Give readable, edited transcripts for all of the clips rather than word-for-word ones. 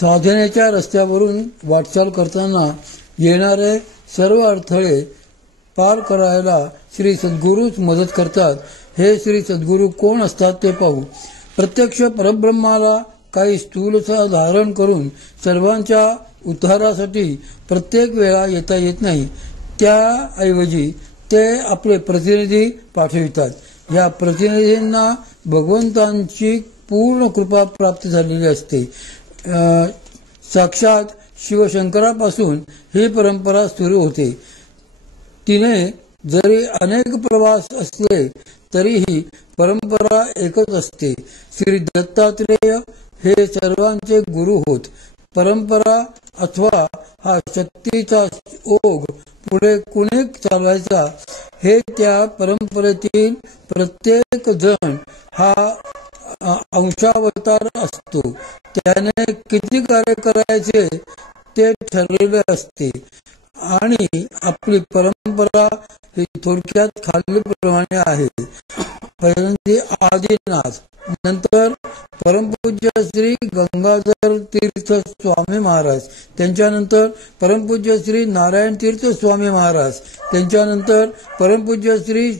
साधनेच्या रस्त्यावरून वाटचाल करताना येणारे सर्व अडथळे पार करायला श्री सद्गुरूच मदत करतात. हे श्री सद्गुरू कोण असतात ते पाहू. प्रत्यक्ष परब्रह्माला काही स्थूलता धारण करून सर्वांच्या उद्धारासाठी प्रत्येक वेळा येता येत नाही. त्याऐवजी ते आपले प्रतिनिधी पाठवितात. या प्रतिनिधींना भगवंतांची पूर्ण कृपा प्राप्त झालेली असते. साक्षात शिवशंकरापासून ही परंपरा सुरू होते. तिने जरी अनेक प्रवास असले तरीही परंपरा एकच असते. श्री दत्तात्रेय हे सर्वांचे गुरु होत. परंपरा अथवा हा शक्तीचा ओघ पुढे कुणी चालवायचा हे त्या परंपरेतील प्रत्येक जण हा अंशावतार असतो. त्याने किती कार्य करायचे ते ठरलेले असते आणि आपली परंपरा ही थोडक्यात खालीलप्रमाणे आहे. पहिल्यांदा आदिनाथ, नंतर परमपूज्य श्री गंगाधर तीर्थ स्वामी महाराज, त्यांच्यानंतर परमपूज्य श्री नारायण तीर्थ स्वामी महाराज, त्यांच्यानंतर परमपूज्य श्री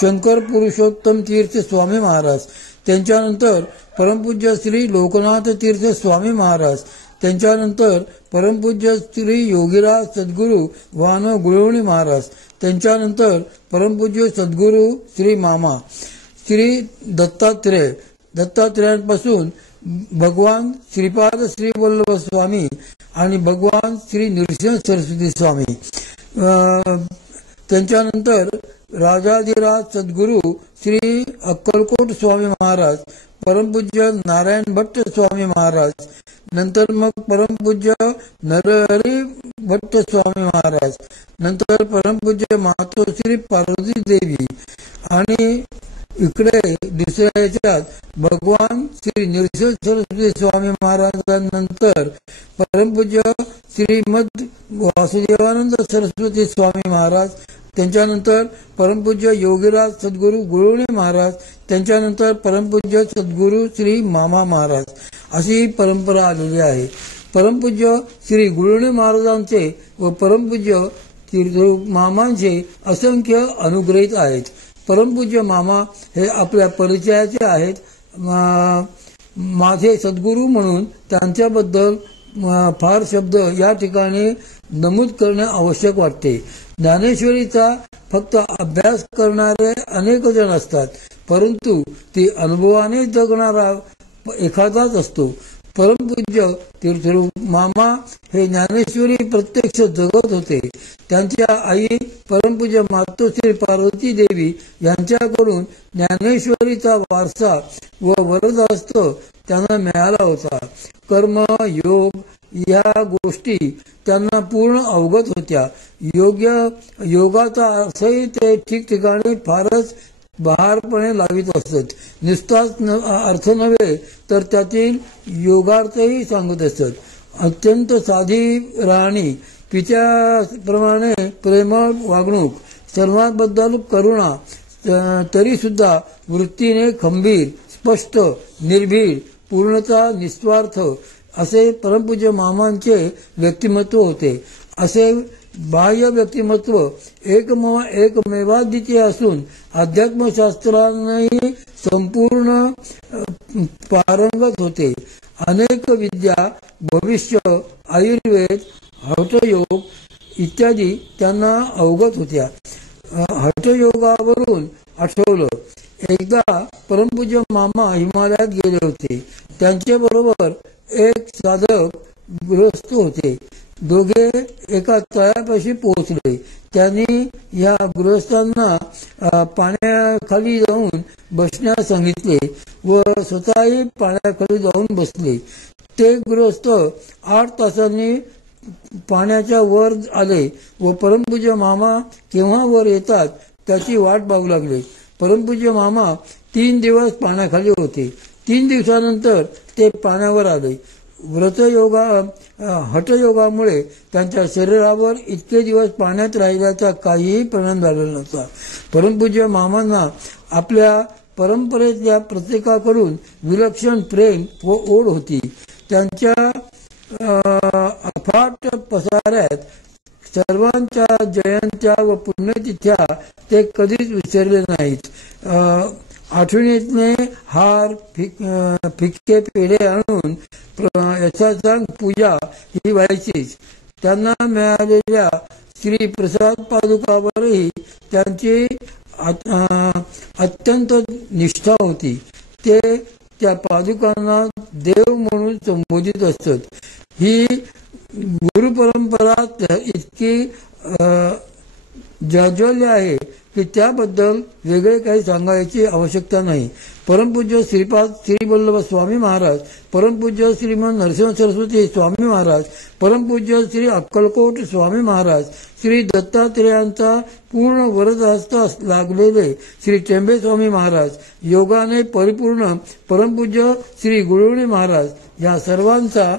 शंकर पुरुषोत्तम तीर्थ स्वामी महाराज, त्यांच्यानंतर परमपूज्य श्री लोकनाथ तीर्थ स्वामी महाराज, त्यांच्यानंतर परमपूज्य श्री योगीराज सद्गुरू वानो गुळवणी महाराज, त्यांच्यानंतर परमपूज्य सद्गुरू श्री मामा श्री दत्तात्रेय. दत्तात्रेयांपासून भगवान श्रीपाद श्री वल्लभ स्वामी आणि भगवान श्री नृसिंह सरस्वती स्वामी, त्यांच्यानंतर राजाधिराज सद्गुरू श्री अक्कलकोट स्वामी महाराज, परमपूज्य नारायण भट्ट स्वामी महाराज, नंतर मग परमपूज्य नरहरी भट्ट स्वामी महाराज, नंतर परमपूज्य मातोश्री पार्वती देवी आणि इकडे दुसऱ्या याच्यात भगवान श्री नृसिंह सरस्वती स्वामी महाराजांनंतर परमपूज्य श्रीमद वासुदेवानंद सरस्वती स्वामी महाराज, त्यांच्यानंतर परमपूज्य योगीराज सद्गुरू गुळवणी महाराज, त्यांच्यानंतर परमपूज्य सद्गुरू श्री मामा महाराज, अशी परंपरा आलेली आहे. परमपूज्य श्री गुळवणी महाराजांचे व परमपूज्य मामांचे असंख्य अनुग्रहित आहेत. परमपूज्य मामा हे आपल्या परिचयाचे आहेत. माझे सद्गुरू म्हणून त्यांच्याबद्दल फार शब्द या ठिकाणी नमूद करणे आवश्यक वाटते. ज्ञानेश्वरीचा फक्त अभ्यास करणारे अनेक जण असतात, परंतु ती अनुभवाने जगणारा एखादाच असतो. परमपूज्य तीर्थरूप मामा हे ज्ञानेश्वरी प्रत्यक्ष जगत होते. त्यांच्या आई परमपूज्य मातोश्री पार्वती देवी यांच्याकडून ज्ञानेश्वरीचा वारसा व वरदहस्त त्यांना मिळाला होता. कर्म योग या गोष्टी त्यांना पूर्ण अवगत होत्या. योगाचा अर्थही ते ठिकठिकाणी फारच बहारपणे लावित असत. नुसताच अर्थ नव्हे तर त्यातील योगार्थही सांगत असत. अत्यंत साधी राहणी, पित्याप्रमाणे प्रेमळ वागणूक, सर्वांबद्दल करुणा, तरी सुद्धा वृत्तीने खंबीर, स्पष्ट, निर्भीड, पूर्णतः निस्वार्थ असे परमपूज्य मामांचे व्यक्तिमत्व होते. असे बाह्य व्यक्तिमत्व एकमेवाद्वितीय असून अध्यात्मशास्त्रानेही संपूर्ण पारंगत होते. अनेक विद्या, भविष्य, आयुर्वेद, हठयोग इत्यादी त्यांना अवगत होत्या. हठयोगावरून आठवलं, एकदा परमपूज्य मामा हिमालयात गेले होते. त्यांच्याबरोबर एक साधक गृहस्थ होते. दोघे एका तळ्यापाशी पोहोचले. त्यांनी या गृहस्थांना पाण्याखाली जाऊन बसण्यास सांगितले व स्वतःही पाण्याखाली जाऊन बसले. ते गृहस्थ 8 तासांनी पाण्याच्या वर आले व परमपूज्य मामा केव्हा वर येतात त्याची वाट पाहू लागले. परमपूज्य मामा 3 दिवस पाण्याखाली होते. 3 दिवसानंतर ते पाण्यावर आले. व्रतयोगा हठयोगामुळे त्यांच्या शरीरावर इतके दिवस पाण्यात राहिल्याचा काहीही परिणाम झालेला नव्हता. परमपूज्य मामांना आपल्या परंपरेतल्या प्रत्येकाकडून विलक्षण प्रेम व ओढ होती. त्यांच्या अफाट पसाऱ्यात सर्वांच्या जयंत्या व पुण्यतिथ्या ते कधीच विसरले नाहीत. आठवणीतले हार फिक्के पेढे आणून यथासांग पूजा ही व्हायचीच. त्यांना मिळालेल्या श्री प्रसाद पादुकावरही त्यांची अत्यंत निष्ठा होती. ते त्या पादुकांना देव म्हणून संबोधित असत. ही गुरुपरंपरा इतकी जाज्वल्य आहे की त्याबद्दल वेगळे काही सांगायची आवश्यकता नाही. परमपूज्य श्रीपाद श्रीवल्लभ स्वामी महाराज, परमपूज्य श्रीमंत नरसिंह सरस्वती स्वामी महाराज, परमपूज्य श्री अक्कलकोट स्वामी महाराज, श्री दत्तात्रेयांचा पूर्ण वरदहस्त लागलेले श्री टेंबे स्वामी महाराज, योगाने परिपूर्ण परमपूज्य श्री गुरुवणी महाराज या सर्वांचा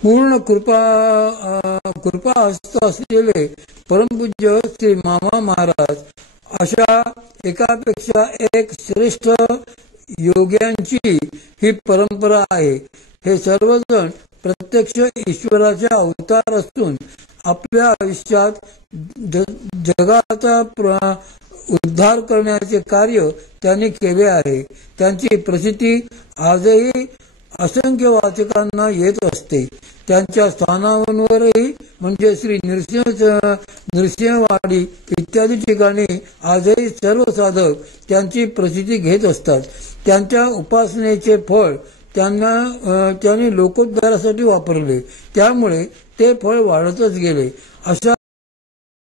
पूर्ण कृपा हस्त असलेले परमपूज्य श्री मामा महाराज अशा एकापेक्षा एक श्रेष्ठ योग्यांची ही परंपरा आहे. हे सर्वजण प्रत्यक्ष ईश्वराचे अवतार असून आपल्या आयुष्यात जगाचा उद्धार करण्याचे कार्य त्यांनी केले आहे. त्यांची प्रसिद्धी आजही असंख्य वाचकांना येत असते. त्यांच्या स्थानांवरही म्हणजे श्री नृसिंहवाडी इत्यादी ठिकाणी आजही सर्व साधक त्यांची प्रसिद्धी घेत असतात. त्यांच्या उपासनेचे फळ त्यांनी लोकोद्धारासाठी वापरले, त्यामुळे ते फळ वाढतच गेले. अशा